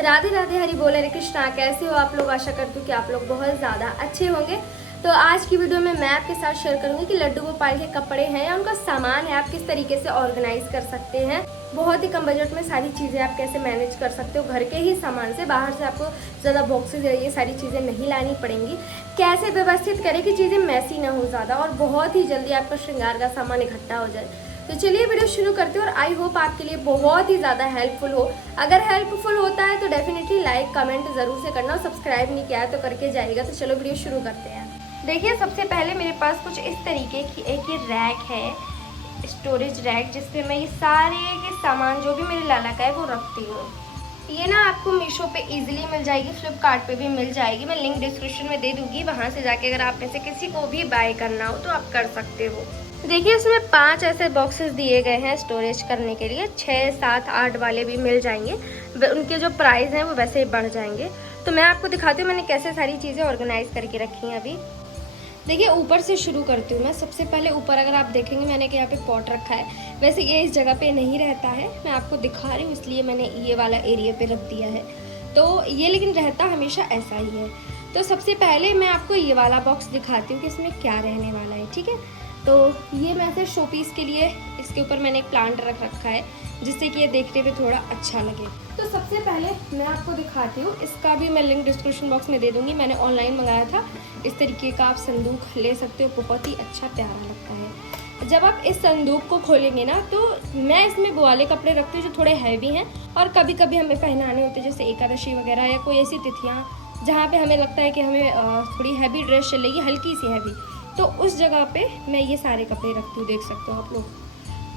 राधे राधे, हरि बोल, हरे कृष्णा। कैसे हो आप लोग? आशा करती हूँ कि आप लोग बहुत ज़्यादा अच्छे होंगे। तो आज की वीडियो में मैं आपके साथ शेयर करूंगी कि लड्डू गोपाल के कपड़े हैं या उनका सामान है, आप किस तरीके से ऑर्गेनाइज कर सकते हैं। बहुत ही कम बजट में सारी चीज़ें आप कैसे मैनेज कर सकते हो घर के ही सामान से। बाहर से आपको ज़्यादा बॉक्सेज ये सारी चीज़ें नहीं लानी पड़ेंगी। कैसे व्यवस्थित करें कि चीज़ें मैसी ना हो ज़्यादा और बहुत ही जल्दी आपका श्रृंगार का सामान इकट्ठा हो जाए। तो चलिए वीडियो शुरू करते हैं और आई होप आपके लिए बहुत ही ज़्यादा हेल्पफुल हो। अगर हेल्पफुल होता है तो डेफिनेटली लाइक कमेंट ज़रूर से करना और सब्सक्राइब नहीं किया है तो करके जाइएगा। तो चलो वीडियो शुरू करते हैं। देखिए, सबसे पहले मेरे पास कुछ इस तरीके की एक ये रैक है, स्टोरेज रैक, जिसपे मैं ये सारे के सामान जो भी मेरे लाला का है वो रखती हूँ। ये ना आपको मीशो पे इजीली मिल जाएगी, फ्लिपकार्ट पे भी मिल जाएगी। मैं लिंक डिस्क्रिप्शन में दे दूंगी, वहाँ से जाके अगर आप में से किसी को भी बाय करना हो तो आप कर सकते हो। देखिए, इसमें 5 ऐसे बॉक्सेस दिए गए हैं स्टोरेज करने के लिए। 6, 7, 8 वाले भी मिल जाएंगे। उनके जो प्राइस हैं वो वैसे ही बढ़ जाएंगे। तो मैं आपको दिखाती हूँ मैंने कैसे सारी चीज़ें ऑर्गेनाइज करके रखी हैं अभी। देखिए, ऊपर से शुरू करती हूँ मैं। सबसे पहले ऊपर अगर आप देखेंगे मैंने कि यहाँ पे पॉट रखा है। वैसे ये इस जगह पे नहीं रहता है, मैं आपको दिखा रही हूँ इसलिए मैंने ये वाला एरिया पे रख दिया है। तो ये लेकिन रहता हमेशा ऐसा ही है। तो सबसे पहले मैं आपको ये वाला बॉक्स दिखाती हूँ कि इसमें क्या रहने वाला है, ठीक है। तो ये मैं ऐसे शो पीस के लिए इसके ऊपर मैंने एक प्लांट रख रखा है, जिससे कि ये देखने में थोड़ा अच्छा लगे। तो सबसे पहले मैं आपको दिखाती हूँ, इसका भी मैं लिंक डिस्क्रिप्शन बॉक्स में दे दूँगी। मैंने ऑनलाइन मंगाया था। इस तरीके का आप संदूक ले सकते हो, बहुत ही अच्छा प्यारा लगता है। जब आप इस संदूक को खोलेंगे ना, तो मैं इसमें वो वाले कपड़े रखती हूँ जो थोड़े हैवी हैं और कभी कभी हमें पहनाने होते हैं, जैसे एकादशी वगैरह या कोई ऐसी तिथियाँ जहाँ पे हमें लगता है कि हमें थोड़ी हैवी ड्रेस चलेगी, हल्की सी हैवी। तो उस जगह पे मैं ये सारे कपड़े रखती हूँ, देख सकते हो आप लोग,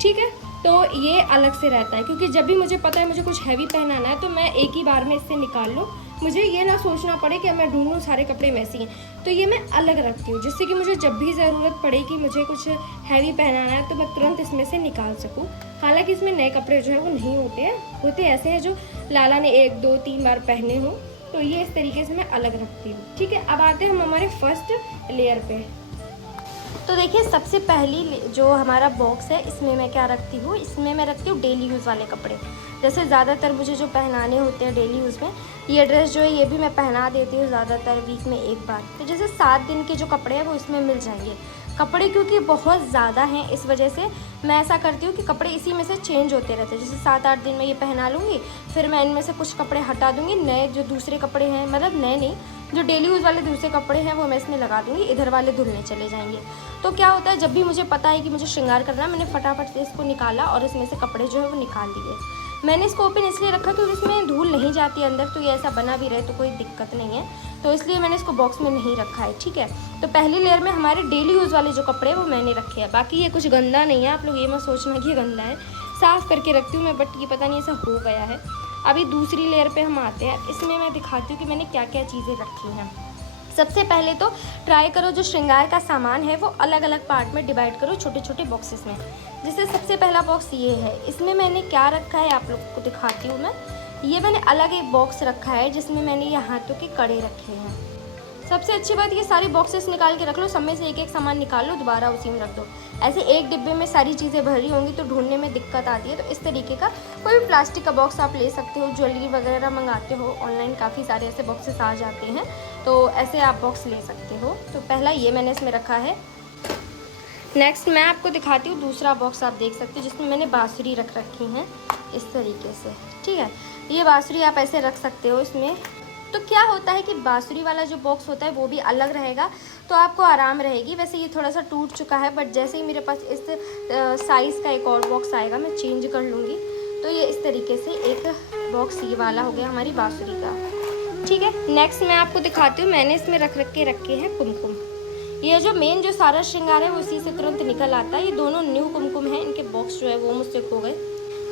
ठीक है। तो ये अलग से रहता है, क्योंकि जब भी मुझे पता है मुझे कुछ हैवी पहनाना है तो मैं एक ही बार में इससे निकाल लूँ, मुझे ये ना सोचना पड़े कि मैं ढूंढूँ सारे कपड़े मैसी हैं। तो ये मैं अलग रखती हूँ, जिससे कि मुझे जब भी ज़रूरत पड़े कि मुझे कुछ हैवी पहनाना है तो मैं तुरंत इसमें से निकाल सकूँ। हालांकि इसमें नए कपड़े जो हैं वो नहीं होते हैं, होते ऐसे हैं जो लाला ने 1, 2, 3 बार पहने हों। तो ये इस तरीके से मैं अलग रखती हूँ, ठीक है। अब आते हैं हम हमारे फर्स्ट लेयर पे। तो देखिए, सबसे पहली जो हमारा बॉक्स है इसमें मैं क्या रखती हूँ, इसमें मैं रखती हूँ डेली यूज़ वाले कपड़े। जैसे ज़्यादातर मुझे जो पहनाने होते हैं डेली यूज़ में, ये ड्रेस जो है ये भी मैं पहना देती हूँ ज़्यादातर वीक में एक बार। तो जैसे 7 दिन के जो कपड़े हैं वो इसमें मिल जाएंगे। कपड़े क्योंकि बहुत ज़्यादा हैं, इस वजह से मैं ऐसा करती हूँ कि कपड़े इसी में से चेंज होते रहते हैं। जैसे 7-8 दिन में ये पहना लूँगी, फिर मैं इनमें से कुछ कपड़े हटा दूँगी, नए जो दूसरे कपड़े हैं, मतलब नए नहीं, जो डेली यूज़ वाले दूसरे कपड़े हैं वो मैं इसमें लगा दूँगी, इधर वाले धुलने चले जाएंगे। तो क्या होता है, जब भी मुझे पता है कि मुझे श्रृंगार करना है, मैंने फटाफट से इसको निकाला और इसमें से कपड़े जो है वो निकाल दिए। मैंने इसको ओपन इसलिए रखा क्योंकि इसमें धूल नहीं जाती अंदर, तो ये ऐसा बना भी रहे तो कोई दिक्कत नहीं है, तो इसलिए मैंने इसको बॉक्स में नहीं रखा है, ठीक है। तो पहली लेयर में हमारे डेली यूज़ वाले जो कपड़े हैं वो मैंने रखे हैं। बाकी ये कुछ गंदा नहीं है, आप लोग ये मत सोचना कि ये गंदा है, साफ़ करके रखती हूँ मैं, बट ये पता नहीं ऐसा हो गया है। अभी दूसरी लेयर पर हम आते हैं। इसमें मैं दिखाती हूँ कि मैंने क्या क्या चीज़ें रखी हैं। सबसे पहले तो ट्राई करो जो श्रृंगार का सामान है वो अलग अलग पार्ट में डिवाइड करो, छोटे छोटे बॉक्सेस में। जैसे सबसे पहला बॉक्स ये है, इसमें मैंने क्या रखा है आप लोग को दिखाती हूँ मैं। ये मैंने अलग एक बॉक्स रखा है जिसमें मैंने ये हाथों के कड़े रखे हैं। सबसे अच्छी बात ये सारी बॉक्सेस निकाल के रख लो, सब में से एक एक सामान निकाल लो, दोबारा उसी में रख दो। ऐसे एक डिब्बे में सारी चीज़ें भरी होंगी तो ढूंढने में दिक्कत आती है। तो इस तरीके का कोई भी प्लास्टिक का बॉक्स आप ले सकते हो। ज्वेलरी वगैरह मंगाते हो ऑनलाइन, काफ़ी सारे ऐसे बॉक्सेस आ जाते हैं, तो ऐसे आप बॉक्स ले सकते हो। तो पहला ये मैंने इसमें रखा है। नेक्स्ट मैं आपको दिखाती हूँ दूसरा बॉक्स, आप देख सकते हो जिसमें मैंने बाँसुरी रख रखी हैं इस तरीके से, ठीक है। ये बाँसुरी आप ऐसे रख सकते हो इसमें। तो क्या होता है कि बाँसुरी वाला जो बॉक्स होता है वो भी अलग रहेगा, तो आपको आराम रहेगी। वैसे ये थोड़ा सा टूट चुका है, बट जैसे ही मेरे पास इस साइज़ का एक और बॉक्स आएगा मैं चेंज कर लूँगी। तो ये इस तरीके से एक बॉक्स ये वाला हो गया हमारी बाँसुरी का, ठीक है। नेक्स्ट मैं आपको दिखाती हूँ, मैंने इसमें रखे हैं कुमकुम। ये जो मेन जो सारा श्रृंगार है वो इसी से तुरंत निकल आता है। ये दोनों न्यू कुमकुम हैं, इनके बॉक्स जो है वो मुझसे खो गए।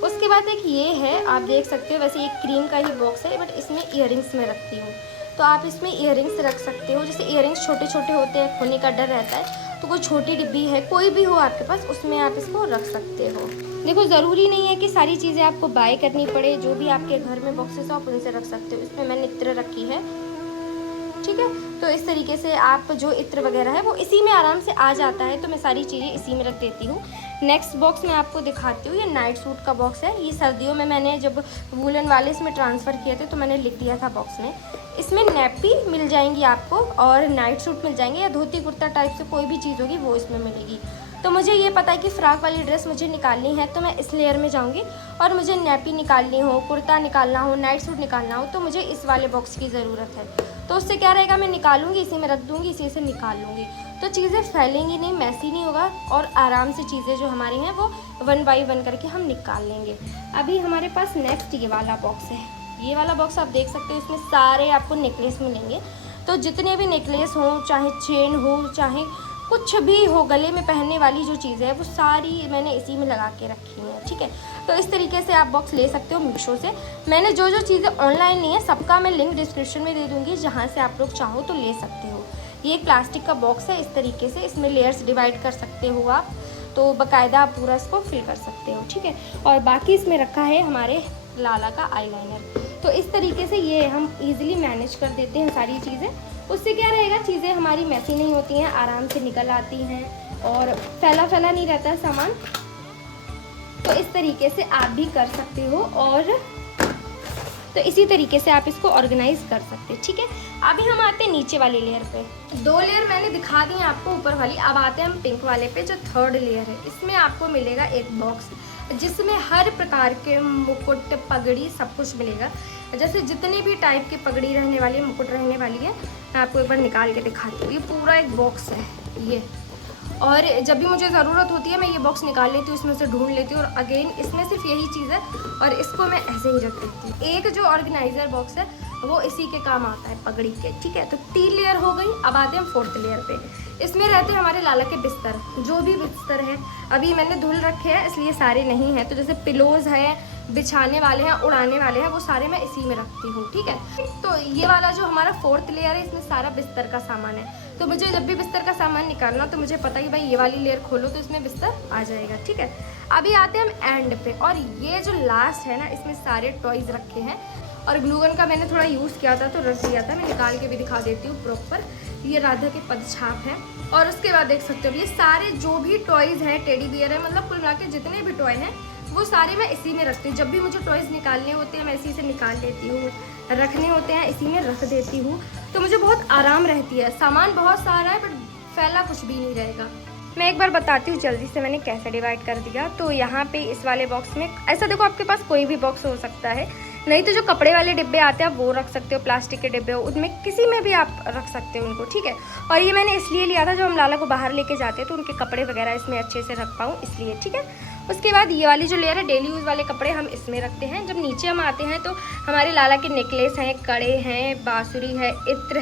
उसके बाद एक ये है, आप देख सकते हो, वैसे ये क्रीम का ही बॉक्स है, बट इसमें ईयरिंग्स में रखती हूँ। तो आप इसमें ईयरिंग्स रख सकते हो। जैसे ईयरिंग्स छोटे छोटे होते हैं, खोने का डर रहता है, तो कोई छोटी डिब्बी है, कोई भी हो आपके पास, उसमें आप इसको रख सकते हो। देखो, ज़रूरी नहीं है कि सारी चीज़ें आपको बाय करनी पड़े, जो भी आपके घर में बॉक्सेस हो आप उनसे रख सकते हो। इसमें मैंने इत्र रखी है, ठीक है। तो इस तरीके से आप जो इत्र वगैरह है वो इसी में आराम से आ जाता है, तो मैं सारी चीज़ें इसी में रख देती हूँ। नेक्स्ट बॉक्स मैं आपको दिखाती हूँ, ये नाइट सूट का बॉक्स है। ये सर्दियों में मैंने जब वूलन वाले इसमें ट्रांसफ़र किए थे तो मैंने लिख दिया था बॉक्स में। इसमें नैपी मिल जाएंगी आपको और नाइट सूट मिल जाएंगे, या धोती कुर्ता टाइप से कोई भी चीज़ होगी वो इसमें मिलेगी। तो मुझे ये पता है कि फ़्रॉक वाली ड्रेस मुझे निकालनी है, तो मैं इस लेयर में जाऊँगी। और मुझे नैपी निकालनी हो, कुर्ता निकालना हो, नाइट सूट निकालना हो, तो मुझे इस वाले बॉक्स की ज़रूरत है। तो उससे क्या रहेगा, मैं निकालूंगी, इसी में रख दूँगी, इसी से निकाल लूँगी, तो चीज़ें फैलेंगी नहीं, मैसी नहीं होगा और आराम से चीज़ें जो हमारी हैं वो 1 बाय 1 करके हम निकाल लेंगे। अभी हमारे पास नेक्स्ट ये वाला बॉक्स है। ये वाला बॉक्स आप देख सकते हो, इसमें सारे आपको नेकलेस मिलेंगे। तो जितने भी नेकलेस हों, चाहे चेन हो, चाहे कुछ भी हो, गले में पहनने वाली जो चीज़ें हैं वो सारी मैंने इसी में लगा के रखी हैं, ठीक है। तो इस तरीके से आप बॉक्स ले सकते हो मीशो से। मैंने जो जो चीज़ें ऑनलाइन ली हैं सबका मैं लिंक डिस्क्रिप्शन में दे दूँगी, जहाँ से आप लोग चाहो तो ले सकते हो। ये एक प्लास्टिक का बॉक्स है, इस तरीके से इसमें लेयर्स डिवाइड कर सकते हो आप, तो बाकायदा आप पूरा इसको फिल कर सकते हो, ठीक है। और बाकी इसमें रखा है हमारे लाला का आईलाइनर। तो इस तरीके से ये हम इजीली मैनेज कर देते हैं सारी चीज़ें। उससे क्या रहेगा, चीज़ें हमारी मैसी नहीं होती हैं, आराम से निकल आती हैं और फैला फैला नहीं रहता है सामान। तो इस तरीके से आप भी कर सकते हो और तो इसी तरीके से आप इसको ऑर्गेनाइज कर सकते हैं, ठीक है। अभी हम आते हैं नीचे वाली लेयर पे। 2 लेयर मैंने दिखा दी हैं आपको ऊपर वाली। अब आते हैं हम पिंक वाले पे, जो 3rd लेयर है। इसमें आपको मिलेगा एक बॉक्स जिसमें हर प्रकार के मुकुट, पगड़ी सब कुछ मिलेगा। जैसे जितनी भी टाइप की पगड़ी रहने वाली है, मुकुट रहने वाली है, मैं आपको एक बार निकाल के दिखाती हूँ। ये पूरा एक बॉक्स है ये, और जब भी मुझे ज़रूरत होती है मैं ये बॉक्स निकाल लेती हूँ, इसमें से ढूंढ लेती हूँ और अगेन इसमें सिर्फ यही चीज़ है और इसको मैं ऐसे ही रख देती हूँ। एक जो ऑर्गेनाइज़र बॉक्स है वो इसी के काम आता है, पगड़ी के, ठीक है। तो 3 लेयर हो गई। अब आते हैं हम 4th लेयर पे। इसमें रहते हैं हमारे लाला के बिस्तर, जो भी बिस्तर है। अभी मैंने धुल रखे हैं इसलिए सारे नहीं हैं, तो जैसे पिलोज़ हैं, बिछाने वाले हैं, उड़ाने वाले हैं, वो सारे मैं इसी में रखती हूँ, ठीक है। तो ये वाला जो हमारा 4th लेयर है, इसमें सारा बिस्तर का सामान है। तो मुझे जब भी बिस्तर का सामान निकालना तो मुझे पता है कि भाई ये वाली लेयर खोलो तो इसमें बिस्तर आ जाएगा, ठीक है। अभी आते हैं हम एंड पे, और ये जो लास्ट है ना, इसमें सारे टॉयज़ रखे हैं। और ग्लू गन का मैंने थोड़ा यूज़ किया था तो रख दिया था, मैं निकाल के भी दिखा देती हूँ प्रॉपर। ये राधा के पद छाप है। और उसके बाद देख सकते हो ये सारे जो भी टॉयज़ हैं, टेडी बियर है, मतलब कुल मिला के जितने भी टॉय हैं वो सारे मैं इसी में रखती हूँ। जब भी मुझे टॉयज़ निकालने होते हैं मैं इसी से निकाल लेती हूँ, रखने होते हैं इसी में रख देती हूँ। तो मुझे बहुत आराम रहती है। सामान बहुत सारा है बट फैला कुछ भी नहीं रहेगा। मैं एक बार बताती हूँ जल्दी से मैंने कैसे डिवाइड कर दिया। तो यहाँ पे इस वाले बॉक्स में ऐसा देखो, आपके पास कोई भी बॉक्स हो सकता है, नहीं तो जो कपड़े वाले डिब्बे आते हैं आप वो रख सकते हो, प्लास्टिक के डिब्बे हो, उनमें किसी में भी आप रख सकते हो उनको, ठीक है। और ये मैंने इसलिए लिया था, जो हम लाला को बाहर लेके जाते हैं तो उनके कपड़े वगैरह इसमें अच्छे से रख पाऊँ, इसलिए, ठीक है। उसके बाद ये वाली जो लेयर है, डेली यूज़ वाले कपड़े हम इसमें रखते हैं। जब नीचे हम आते हैं तो हमारे लाला के नेकलेस हैं, कड़े हैं, बांसुरी है, इत्र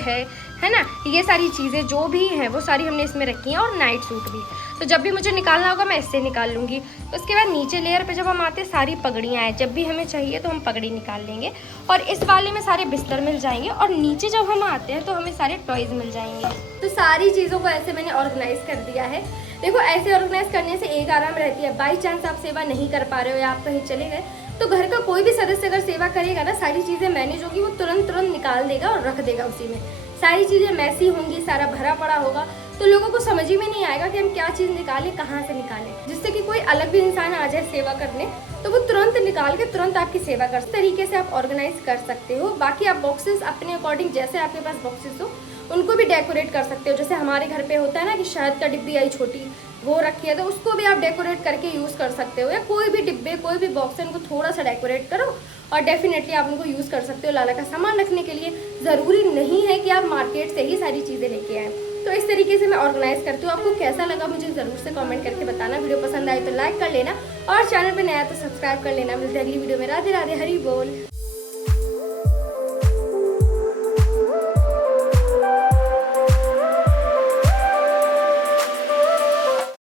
है ना, ये सारी चीज़ें जो भी हैं वो सारी हमने इसमें रखी हैं, और नाइट सूट भी। तो जब भी मुझे निकालना होगा मैं इससे निकाल लूँगी। उसके बाद नीचे लेयर पे जब हम आते हैं, सारी पगड़ियाँ हैं, जब भी हमें चाहिए तो हम पगड़ी निकाल लेंगे। और इस वाले में सारे बिस्तर मिल जाएंगे, और नीचे जब हम आते हैं तो हमें सारे टॉयज़ मिल जाएंगे। तो सारी चीज़ों को ऐसे मैंने ऑर्गेनाइज कर दिया है। देखो, ऐसे ऑर्गेनाइज करने से एक आराम रहती है, बाई चांस आप सेवा नहीं कर पा रहे हो या आप कहीं चले गए तो घर का कोई भी सदस्य अगर सेवा करेगा ना, सारी चीज़ें मैनेज होगी, वो तुरंत निकाल देगा और रख देगा उसी में। सारी चीज़ें मैसी होंगी, सारा भरा पड़ा होगा, तो लोगों को समझ ही में नहीं आएगा कि हम क्या चीज़ निकालें, कहाँ से निकालें, जिससे कि कोई अलग भी इंसान आ जाए सेवा करने तो वो तुरंत निकाल के तुरंत आपकी सेवा कर। इस तरीके से आप ऑर्गेनाइज कर सकते हो। बाकी आप बॉक्सेस अपने अकॉर्डिंग, जैसे आपके पास बॉक्सेस हो उनको भी डेकोरेट कर सकते हो। जैसे हमारे घर पे होता है ना कि शहद का डिब्बी आई छोटी, वो रखी है, तो उसको भी आप डेकोरेट करके यूज़ कर सकते हो। या कोई भी डिब्बे, कोई भी बॉक्स है, उनको थोड़ा सा डेकोरेट करो और डेफिनेटली आप उनको यूज़ कर सकते हो लाला का सामान रखने के लिए। ज़रूरी नहीं है कि आप मार्केट से ही सारी चीज़ें लेके आएँ। तो इस तरीके से मैं ऑर्गेनाइज करती हूँ। आपको कैसा लगा मुझे ज़रूर से कमेंट करके बताना। वीडियो पसंद आए तो लाइक कर लेना और चैनल पे नया तो सब्सक्राइब कर लेना। मिलते हैं अगली वीडियो में। राधे राधे, हरी बोल।